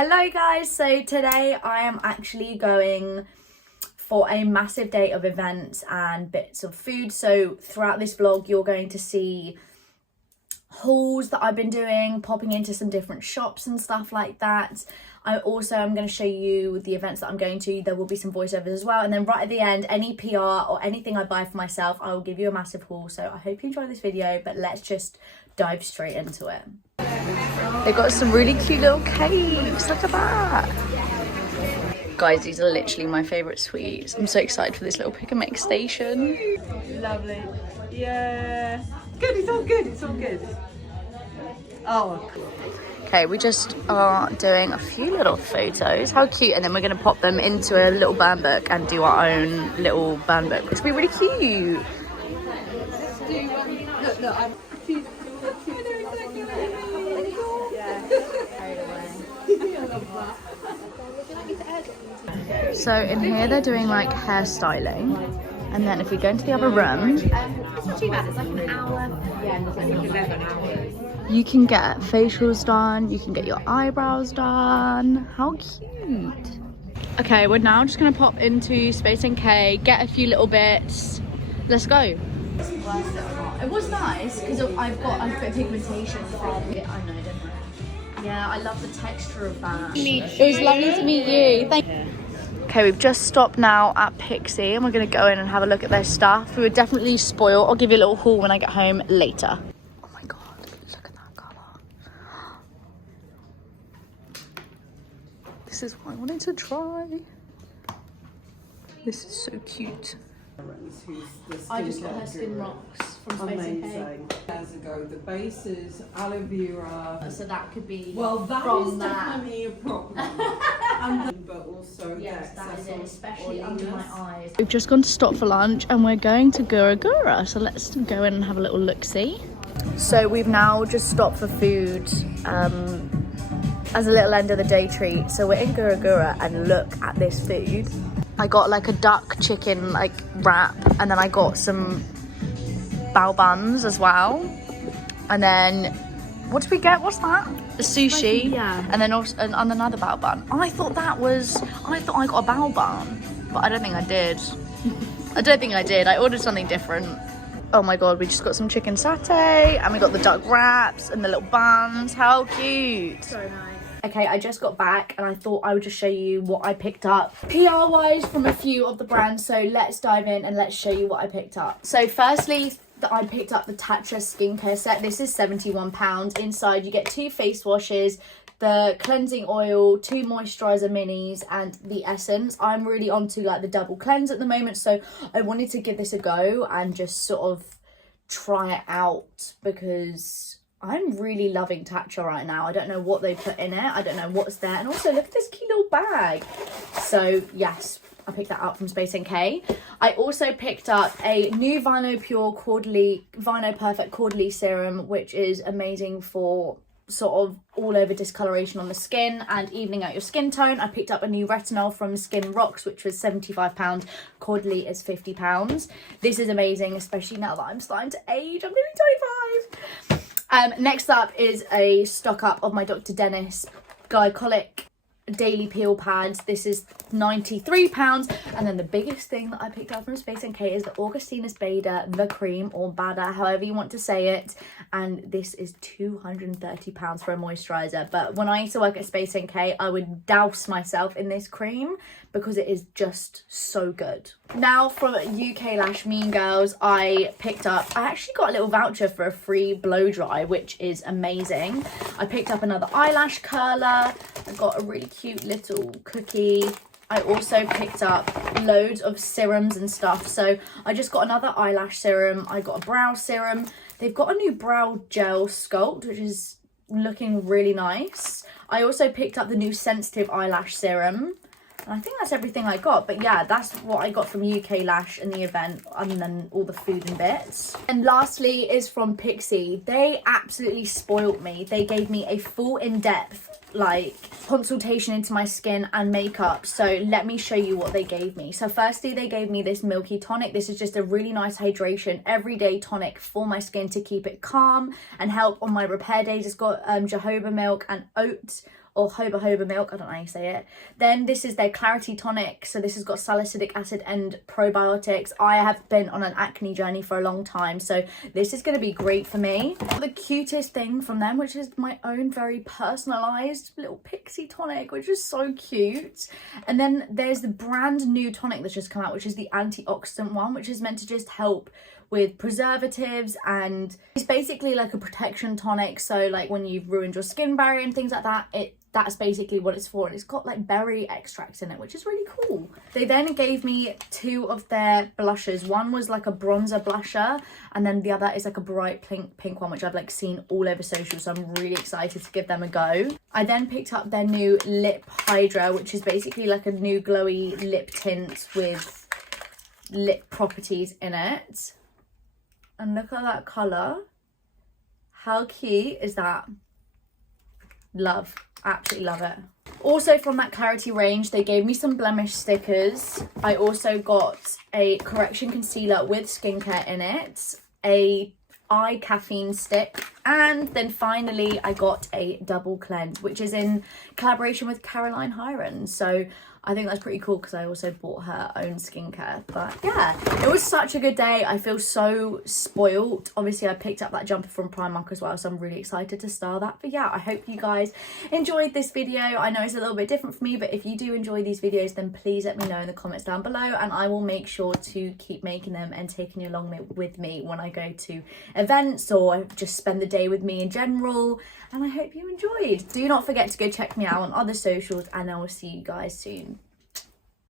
Hello guys, so today I am actually going for a massive day of events and bits of food. So throughout this vlog you're going to see hauls that I've been doing, popping into some different shops and stuff like that. I also am going to show you the events that I'm going to. There will be some voiceovers as well, and then right at the end, any PR or anything I buy for myself, I will give you a massive haul. So I hope you enjoy this video, but let's just dive straight into it. They got some really cute little cakes, look at that. Guys, these are literally my favourite sweets. I'm so excited for this little pick and mix station. Lovely. Yeah. Good, it's all good, it's all good. Oh. Okay, we just are doing a few little photos. How cute. And then we're going to pop them into a little burn book and do our own little burn book. It's going to be really cute. So in here they're doing like hairstyling, and then if we go into the other room, It's not too bad, it's like an hour. Yeah, it's like 11 hours. you can get facials done, you can get your eyebrows done. How cute. Okay, we're now just gonna pop into Space NK, get a few little bits. Let's go. It was nice because I've got pigmentation from it. I know, didn't I? Yeah, I love the texture of that. It was lovely to meet you. Thank you. Okay, we've just stopped now at Pixi and we're going to go in and have a look at their stuff. We were definitely spoiled. I'll give you a little haul when I get home later. Oh my god, look at that colour. This is what I wanted to try. This is so cute. I just got her Skin Rocks from Space NK. Years ago, the base is aloe vera. So that could be Well, that from is that. definitely a problem. But also Yes, that is it, especially oiliness. under my eyes. We've just gone to stop for lunch and we're going to Gura Gura, so let's go in and have a little look-see. So we've now just stopped for food as a little end of the day treat. So we're in Gura Gura and look at this food. I got like a duck chicken like wrap, and then I got some bao buns as well. And then what did we get? What's that? A sushi, yeah. And then also another bao bun. I thought I got a bao bun, but I don't think I did. I ordered something different. Oh my god, we just got some chicken satay, and we got the duck wraps and the little buns. How cute. So nice. Okay, I just got back and I thought I would just show you what I picked up PR wise from a few of the brands. So let's dive in and let's show you what I picked up. So firstly, I picked up the Tatcha skincare set. This is £71. Inside you get 2 face washes, the cleansing oil, 2 moisturizer minis, and the essence. I'm really onto like the double cleanse at the moment, so I wanted to give this a go and just sort of try it out because I'm really loving Tatcha right now. I don't know what they put in it. I don't know what's there. And also look at this cute little bag. So yes, I picked that up from Space NK. I also picked up a new Vino Perfect Caudalie Serum, which is amazing for sort of all over discoloration on the skin and evening out your skin tone. I picked up a new retinol from Skin Rocks, which was £75. Caudalie is £50. This is amazing, especially now that I'm starting to age. I'm nearly 25. Next up is a stock up of my Dr. Dennis Glycolic Daily Peel Pads. This is £93. And then the biggest thing that I picked up from Space NK is the Augustinus Bader The Cream, or Bada, however you want to say it. And this is £230 for a moisturiser. But when I used to work at Space NK, I would douse myself in this cream because it is just so good. Now from UK Lash Mean Girls, I actually got a little voucher for a free blow dry, which is amazing. I picked up another eyelash curler. I got a really cute little cookie. I also picked up loads of serums and stuff. So I just got another eyelash serum. I got a brow serum. They've got a new brow gel sculpt, which is looking really nice. I also picked up the new sensitive eyelash serum. And I think that's everything I got. But yeah, that's what I got from UK Lash in the event, other than all the food and bits. And lastly is from Pixi. They absolutely spoilt me. They gave me a full in-depth like consultation into my skin and makeup. So let me show you what they gave me. So firstly, they gave me this milky tonic. This is just a really nice hydration everyday tonic for my skin to keep it calm and help on my repair days. It's got jojoba milk and oat or jojoba milk, I don't know how you say it. Then this is their clarity tonic, so this has got salicylic acid and probiotics. I have been on an acne journey for a long time, so this is going to be great for me. The cutest thing from them, which is my own very personalized little pixi tonic, which is so cute. And then there's the brand new tonic that's just come out, which is the antioxidant one, which is meant to just help with preservatives, and it's basically like a protection tonic. So like when you've ruined your skin barrier and things like that, that's basically what it's for. And it's got like berry extracts in it, which is really cool. They then gave me 2 of their blushes. One was like a bronzer blusher, and then the other is like a bright pink one, which I've like seen all over social, so I'm really excited to give them a go. I then picked up their new lip hydra, which is basically like a new glowy lip tint with lip properties in it. And look at that colour. How cute is that? Love. Absolutely love it. Also from that Clarity range, they gave me some blemish stickers. I also got a correction concealer with skincare in it, a eye caffeine stick, and then finally I got a double cleanse, which is in collaboration with Caroline Hiron. So I think that's pretty cool because I also bought her own skincare. But yeah, it was such a good day. I feel so spoiled. Obviously I picked up that jumper from Primark as well, so I'm really excited to style that. But yeah, I hope you guys enjoyed this video. I know it's a little bit different for me, but if you do enjoy these videos, then please let me know in the comments down below, and I will make sure to keep making them and taking you along with me when I go to events or just spend the day with me in general. And I hope you enjoyed. Do not forget to go check me out on other socials, and I will see you guys soon.